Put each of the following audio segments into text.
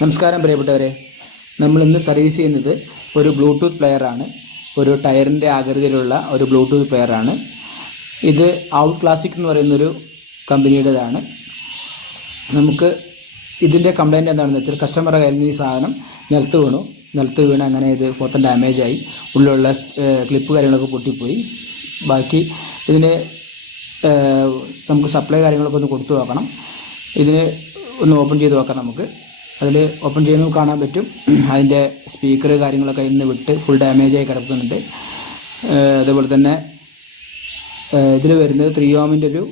നമസ്കാരം പ്രിയപ്പെട്ടവരെ, നമ്മളിന്ന് സർവീസ് ചെയ്യുന്നത് ഒരു ബ്ലൂടൂത്ത് പ്ലെയറാണ്. ഒരു ടയറിൻ്റെ ആകൃതിയിലുള്ള ഒരു ബ്ലൂടൂത്ത് പ്ലെയറാണ്. ഇത് ഔട്ട് ക്ലാസിക് എന്ന് പറയുന്നൊരു കമ്പനിയുടേതാണ്. നമുക്ക് ഇതിൻ്റെ കംപ്ലയിൻറ്റ് എന്താണെന്ന് വെച്ചാൽ, കസ്റ്റമറുടെ കയ്യിൽ നിന്ന് ഈ സാധനം നിലത്ത് വീണ് അങ്ങനെ ഇത് മൊത്തം ഡാമേജായി, ഉള്ളിലുള്ള ക്ലിപ്പ് കാര്യങ്ങളൊക്കെ പൊട്ടിപ്പോയി. ബാക്കി ഇതിന് നമുക്ക് സപ്ലൈ കാര്യങ്ങളൊക്കെ ഒന്ന് കൊടുത്തു നോക്കണം. ഇതിന് ഒന്ന് ഓപ്പൺ ചെയ്ത് നോക്കാം. നമുക്ക് അതിൽ ഓപ്പൺ ചെയ്യുമ്പോൾ കാണാൻ പറ്റും അതിൻ്റെ സ്പീക്കർ കാര്യങ്ങളൊക്കെ ഇന്ന് വിട്ട് ഫുൾ ഡാമേജായി കിടക്കുന്നുണ്ട്. അതേപോലെ തന്നെ ഇതിൽ വരുന്നത് 3 ohms ഒരു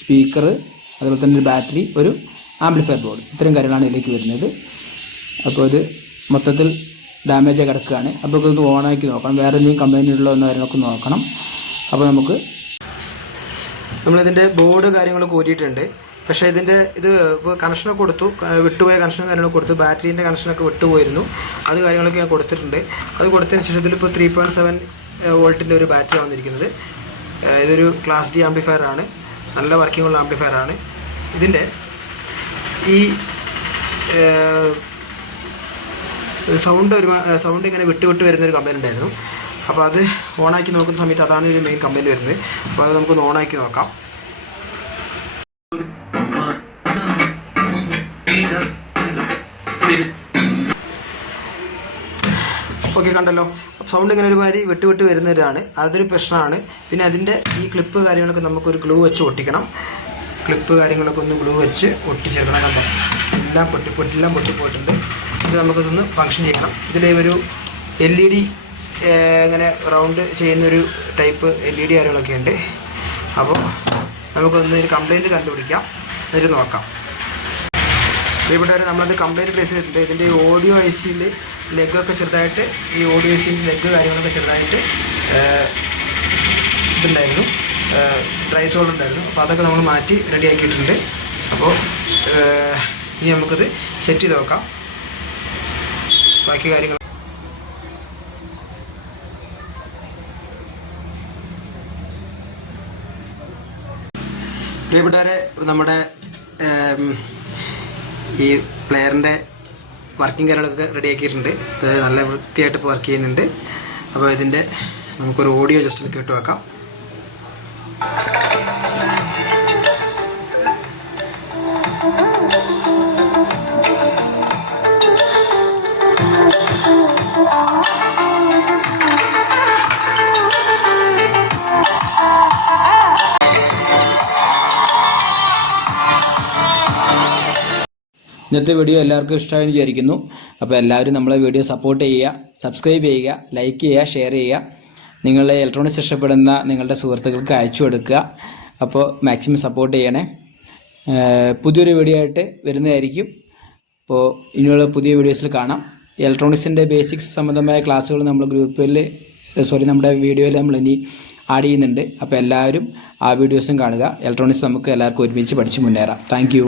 സ്പീക്കർ, അതുപോലെ തന്നെ ഒരു ബാറ്ററി, ഒരു ആംപ്ലിഫയർ ബോർഡ്, ഇത്രയും കാര്യങ്ങളാണ് ഇതിലേക്ക് വരുന്നത്. അപ്പോൾ ഇത് മൊത്തത്തിൽ ഡാമേജായി കിടക്കുകയാണ്. അപ്പോൾ ഇതൊന്ന് ഓണാക്കി നോക്കണം, വേറെ എന്തെങ്കിലും കംപ്ലൈൻറ്റ് ഉള്ളോ എന്ന കാര്യങ്ങളൊക്കെ നോക്കണം. അപ്പോൾ നമ്മളിതിൻ്റെ ബോർഡ് കാര്യങ്ങളൊക്കെ ഊരിയിട്ടുണ്ട്. പക്ഷേ ഇത് കണക്ഷനൊക്കെ കൊടുത്തു, വിട്ടുപോയ കണക്ഷനും കാര്യങ്ങളൊക്കെ കൊടുത്തു. ബാറ്ററീൻ്റെ കണക്ഷനൊക്കെ വിട്ടുപോയിരുന്നു, അത് കാര്യങ്ങളൊക്കെ ഞാൻ കൊടുത്തിട്ടുണ്ട്. അത് കൊടുത്തതിന് ശേഷം ഇതിലിപ്പോൾ 3.7 വോൾട്ടിൻ്റെ ഒരു ബാറ്ററി വന്നിരിക്കുന്നത്. ഇതൊരു ക്ലാസ് ഡി ആംപ്ലിഫയറാണ്, നല്ല വർക്കിംഗ് ഉള്ള ആംപ്ലിഫയറാണ്. ഇതിൻ്റെ ഈ സൗണ്ട് ഇങ്ങനെ വിട്ട് വരുന്നൊരു കംപ്ലൈൻറ്റ് ഉണ്ടായിരുന്നു. അപ്പോൾ അത് ഓണാക്കി നോക്കുന്ന സമയത്ത് അതാണ് ഒരു മെയിൻ കംപ്ലൈൻറ്റ് വരുന്നത്. അപ്പോൾ അത് നമുക്കൊന്ന് ഓണാക്കി നോക്കാം. ഓക്കെ, കണ്ടല്ലോ, സൗണ്ട് ഇങ്ങനെ ഒരുമാതിരി വിട്ട് വരുന്നതാണ്. അതൊരു പ്രശ്നമാണ്. പിന്നെ അതിൻ്റെ ഈ ക്ലിപ്പ് കാര്യങ്ങളൊക്കെ നമുക്കൊരു ഗ്ലൂ വെച്ച് ഒട്ടിക്കണം. ക്ലിപ്പ് കാര്യങ്ങളൊക്കെ ഒന്ന് ഗ്ലൂ വെച്ച് ഒട്ടിച്ചെടുക്കണം. കണ്ടോ, എല്ലാം പൊട്ടിപ്പോയിട്ടുണ്ട്. ഇത് നമുക്കിതൊന്ന് ഫങ്ഷൻ ചെയ്യണം. ഇതിൽ ഒരു LED ഇങ്ങനെ റൗണ്ട് ചെയ്യുന്നൊരു ടൈപ്പ് LED കാര്യങ്ങളൊക്കെ ഉണ്ട്. അപ്പോൾ നമുക്കൊന്ന് ഒരു കംപ്ലൈൻറ്റ് കണ്ടുപിടിക്കാം, എന്നിട്ട് നോക്കാം. ഇവിടെ നമ്മളത് കംപ്ലൈൻറ്റ് പ്ലേസ് ചെയ്തിട്ടുണ്ട്. ഇതിൻ്റെ ഓഡിയോ ICയിൽ ലെഗൊക്കെ ചെറുതായിട്ട്, ഈ ഓഡിയോ ICൻ്റെ ലെഗ് കാര്യങ്ങളൊക്കെ ചെറുതായിട്ട് ഇതുണ്ടായിരുന്നു, ഡ്രൈ സോൾഡ് ഉണ്ടായിരുന്നു. അപ്പോൾ അതൊക്കെ നമ്മൾ മാറ്റി റെഡിയാക്കിയിട്ടുണ്ട്. അപ്പോൾ ഇനി നമുക്കത് സെറ്റ് ചെയ്ത് നോക്കാം. ബാക്കി കാര്യങ്ങൾ പ്രിയപ്പെട്ടവരെ, നമ്മുടെ ഈ പ്ലെയറിൻ്റെ വർക്കിംഗ് കാര്യങ്ങളൊക്കെ റെഡിയാക്കിയിട്ടുണ്ട്. അത് നല്ല വൃത്തിയായിട്ട് ഇപ്പോൾ വർക്ക് ചെയ്യുന്നുണ്ട്. അപ്പോൾ ഇതിൻ്റെ നമുക്കൊരു ഓഡിയോ ജസ്റ്റ് കേട്ട് വെക്കാം. ഇന്നത്തെ വീഡിയോ എല്ലാവർക്കും ഇഷ്ടമായി വിചാരിക്കുന്നു. അപ്പോൾ എല്ലാവരും നമ്മളെ വീഡിയോ സപ്പോർട്ട് ചെയ്യുക, സബ്സ്ക്രൈബ് ചെയ്യുക, ലൈക്ക് ചെയ്യുക, ഷെയർ ചെയ്യുക. നിങ്ങളുടെ ഇലക്ട്രോണിക്സ് ഇഷ്ടപ്പെടുന്ന നിങ്ങളുടെ സുഹൃത്തുക്കൾക്ക് അയച്ചു കൊടുക്കുക. അപ്പോൾ മാക്സിമം സപ്പോർട്ട് ചെയ്യണേ. പുതിയൊരു വീഡിയോ ആയിട്ട് വരുന്നതായിരിക്കും. അപ്പോൾ ഇനിയുള്ള പുതിയ വീഡിയോസിൽ കാണാം. ഇലക്ട്രോണിക്സിൻ്റെ ബേസിക്സ് സംബന്ധമായ ക്ലാസ്സുകൾ നമ്മുടെ വീഡിയോയിൽ നമ്മൾ ഇനി ആഡ് ചെയ്യുന്നുണ്ട്. അപ്പോൾ എല്ലാവരും ആ വീഡിയോസും കാണുക. ഇലക്ട്രോണിക്സ് നമുക്ക് എല്ലാവർക്കും ഒരുമിച്ച് പഠിച്ച് മുന്നേറാം. Thank you.